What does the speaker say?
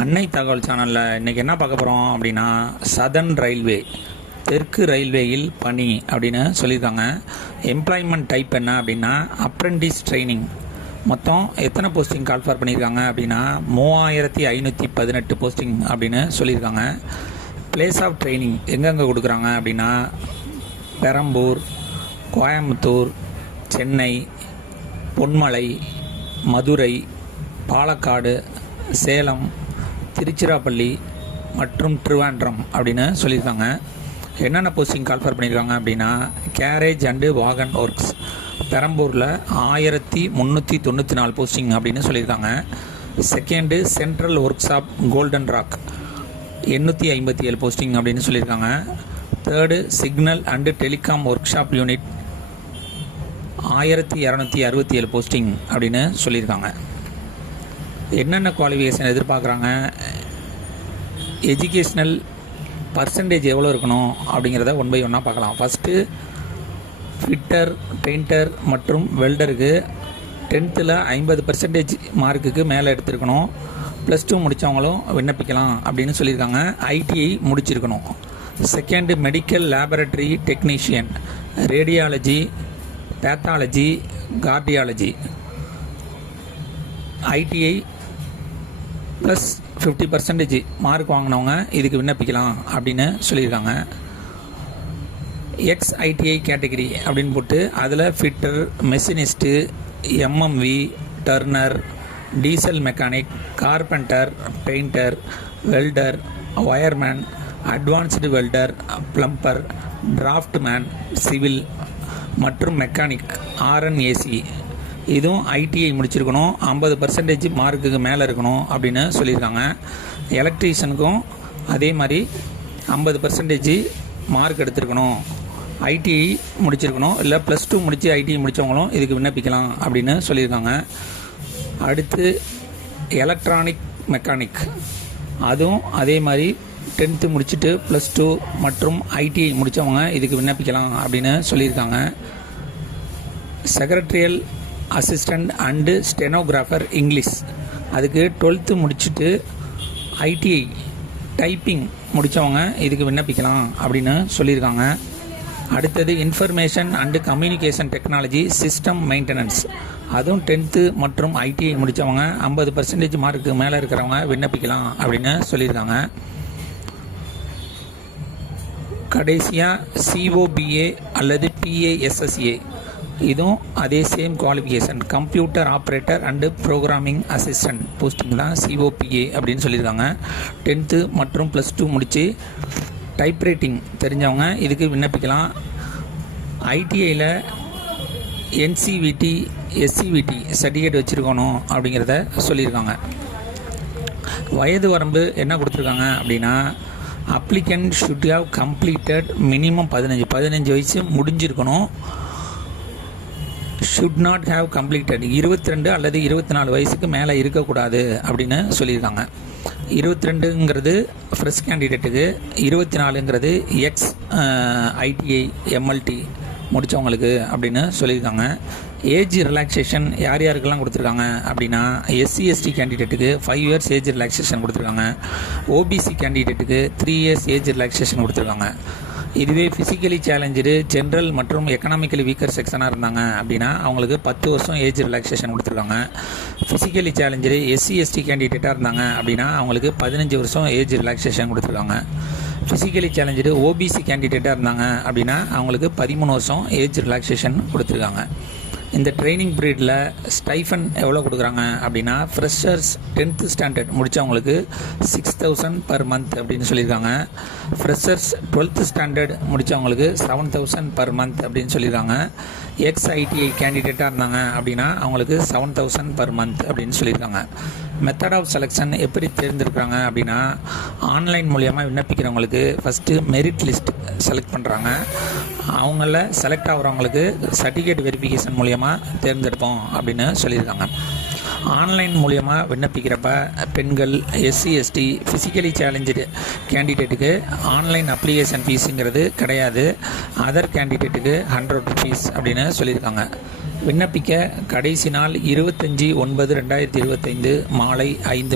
அன்னை தகவல் சேனலில் இன்றைக்கி என்ன பார்க்க போகிறோம் அப்படின்னா சதர்ன் ரயில்வே தெற்கு ரயில்வேயில் பணி அப்படின்னு சொல்லியிருக்காங்க. எம்ப்ளாய்மெண்ட் டைப் என்ன அப்படின்னா அப்ரெண்டிஸ் ட்ரைனிங். மொத்தம் எத்தனை போஸ்டிங் கால்ஃபார் பண்ணியிருக்காங்க அப்படின்னா 3518 போஸ்டிங் அப்படின்னு சொல்லியிருக்காங்க. பிளேஸ் ஆஃப் ட்ரைனிங் எங்கெங்கே கொடுக்குறாங்க அப்படின்னா பெரம்பூர், கோயம்புத்தூர், சென்னை, பொன்மலை, மதுரை, பாலக்காடு, சேலம், திருச்சிராப்பள்ளி மற்றும் திருவாண்டம் அப்படின்னு சொல்லியிருக்காங்க. என்னென்ன போஸ்டிங் கால்ஃபார் பண்ணியிருக்காங்க அப்படின்னா கேரேஜ் அண்டு வாகன் ஒர்க்ஸ் பெரம்பூரில் 1394 போஸ்டிங் அப்படின்னு சொல்லியிருக்காங்க. Second central workshop Golden Rock 857 posting அப்படின்னு சொல்லியிருக்காங்க. Third signal and telecom workshop unit 1267 posting அப்படின்னு சொல்லியிருக்காங்க. என்னென்ன குவாலிஃபிகேஷன் எதிர்பார்க்குறாங்க, எஜுகேஷ்னல் பர்சன்டேஜ் எவ்வளோ இருக்கணும் அப்படிங்கிறத ஒன் பை ஒன்னாக பார்க்கலாம். ஃபஸ்ட்டு ஃபிட்டர், பெயிண்டர் மற்றும் வெல்டருக்கு 10th 50% மார்க்குக்கு மேலே எடுத்துருக்கணும். +2 முடித்தவங்களும் விண்ணப்பிக்கலாம் அப்படின்னு சொல்லியிருக்காங்க. ஐடிஐ முடிச்சிருக்கணும். Second medical laboratory technician, radiology, pathology, cardiology ITI +50% mark வாங்கினவங்க இதுக்கு விண்ணப்பிக்கலாம் அப்படின்னு சொல்லியிருக்காங்க. எக்ஸ்ஐடிஐ கேட்டகரி அப்படின்னு போட்டு அதில் fitter, machinist, MMV, turner, diesel mechanic, carpenter, painter, welder, wireman, advanced welder, plumber, draftsman, civil மற்றும் மெக்கானிக், ஆர்என்ஏசி இதுவும் ஐடிஐ முடிச்சிருக்கணும். 50% மார்க்குக்கு மேலே இருக்கணும் அப்படின்னு சொல்லியிருக்காங்க. எலக்ட்ரீஷியனுக்கும் அதே மாதிரி 50% மார்க் எடுத்துருக்கணும், ஐடிஐ முடிச்சிருக்கணும். இல்லை +2 முடித்து ஐடிஐ முடித்தவங்களும் இதுக்கு விண்ணப்பிக்கலாம் அப்படின்னு சொல்லியிருக்காங்க. அடுத்து எலக்ட்ரானிக் மெக்கானிக் அதுவும் அதே மாதிரி 10th முடிச்சுட்டு +2 மற்றும் ஐடிஐ முடித்தவங்க இதுக்கு விண்ணப்பிக்கலாம் அப்படின்னு சொல்லியிருக்காங்க. Secretarial assistant and stenographer English அதுக்கு 12th முடிச்சுட்டு ஐடிஐ டைப்பிங் முடித்தவங்க இதுக்கு விண்ணப்பிக்கலாம் அப்படின்னு சொல்லியிருக்காங்க. அடுத்தது information and communication technology system maintenance அதுவும் 10th மற்றும் ஐடிஐ முடித்தவங்க 50% மார்க்கு மேலே இருக்கிறவங்க விண்ணப்பிக்கலாம் அப்படின்னு சொல்லியிருக்காங்க. கடைசியாக சிஓபிஏ அல்லது பிஏஎஸ்எஸ்ஏ இதுவும் அதே same qualification computer operator and programming assistant posting தான் சிஓபிஏ அப்படின்னு சொல்லியிருக்காங்க. 10th மற்றும் +2 முடித்து டைப்ரைட்டிங் தெரிஞ்சவங்க இதுக்கு விண்ணப்பிக்கலாம். ஐடிஐயில் என்சிவிடி, எஸ்சிவிடி சர்டிஃபிகேட் வச்சுருக்கணும் அப்படிங்கிறத சொல்லியிருக்காங்க. வயது வரம்பு என்ன கொடுத்துருக்காங்க அப்படின்னா applicant should have completed minimum 15 வயசு முடிஞ்சிருக்கணும். ஷுட் நாட் ஹேவ் கம்ப்ளீட்டட் 22 அல்லது 24 வயசுக்கு மேலே இருக்கக்கூடாது அப்படின்னு சொல்லியிருக்காங்க. 22ங்கிறது ஃப்ரெஷ் கேண்டிடேட்டுக்கு, 24ங்கிறது எக்ஸ் ஐடிஐ எம்எல்டி முடித்தவங்களுக்கு அப்படின்னு சொல்லியிருக்காங்க. ஏஜ் ரிலாக்ஸேஷன் யார் யாருக்கெல்லாம் கொடுத்துருக்காங்க அப்படின்னா SC/ST கேண்டிடேட்டுக்கு 5 years ஏஜ் ரிலாக்ஸேஷன் கொடுத்துருக்காங்க. ஓபிசி கேண்டிடேட்டுக்கு 3 years ஏஜ் ரிலாக்ஸேஷன் கொடுத்துருக்காங்க. இதுவே ஃபிசிக்கலி சேலஞ்சு ஜென்ரல் மற்றும் எக்கனாமிக்கலி வீக்கர் செக்ஷனாக இருந்தாங்க அப்படின்னா அவங்களுக்கு 10 வருஷம் ஏஜ் ரிலாக்ஸேஷன் கொடுத்துருக்காங்க. ஃபிசிக்கலி சேலஞ்சு SC/ST கேண்டிடேட்டாக இருந்தாங்க அப்படின்னா அவங்களுக்கு 15 வருஷம் ஏஜ் ரிலாக்ஸேஷன் கொடுத்துருக்காங்க. ஃபிசிக்கலி சேலஞ்சு ஓபிசி கேண்டிடேட்டாக இருந்தாங்க அப்படின்னா அவங்களுக்கு 13 வருஷம் ஏஜ் ரிலாக்ஸேஷன் கொடுத்துருக்காங்க. இந்த ட்ரைனிங் பீரியடில் ஸ்டைஃபன் எவ்வளோ கொடுக்குறாங்க அப்படின்னா ஃப்ரெஷர்ஸ் 10th ஸ்டாண்டர்ட் முடித்தவங்களுக்கு 6000 per month அப்படின்னு சொல்லியிருக்காங்க. ஃப்ரெஷர்ஸ் 12th ஸ்டாண்டர்ட் முடித்தவங்களுக்கு 7000 per month அப்படின்னு சொல்லியிருக்காங்க. எக்ஸ்ஐடிஐ கேண்டிடேட்டாக இருந்தாங்க அப்படின்னா அவங்களுக்கு 7000 per month அப்படின்னு சொல்லியிருக்காங்க. மெத்தட் ஆஃப் செலெக்ஷன் எப்படி தேர்ந்தெடுக்கிறாங்க அப்படின்னா ஆன்லைன் மூலியமாக விண்ணப்பிக்கிறவங்களுக்கு ஃபஸ்ட்டு மெரிட் லிஸ்ட் செலக்ட் பண்ணுறாங்க. அவங்கள செலக்ட் ஆகிறவங்களுக்கு சர்டிஃபிகேட் வெரிஃபிகேஷன் மூலியமாக தேர்ந்தெடுப்போம் அப்படின்னு சொல்லியிருக்காங்க. ஆன்லைன் மூலியமாக விண்ணப்பிக்கிறப்ப பெண்கள், SC/ST, ஃபிசிக்கலி சேலஞ்சு கேண்டிடேட்டுக்கு ஆன்லைன் அப்ளிகேஷன் ஃபீஸுங்கிறது கிடையாது. அதர் கேண்டிடேட்டுக்கு 100 rupees அப்படின்னு சொல்லியிருக்காங்க. விண்ணப்பிக்க கடைசி நாள் 25/9/2025 மாலை 5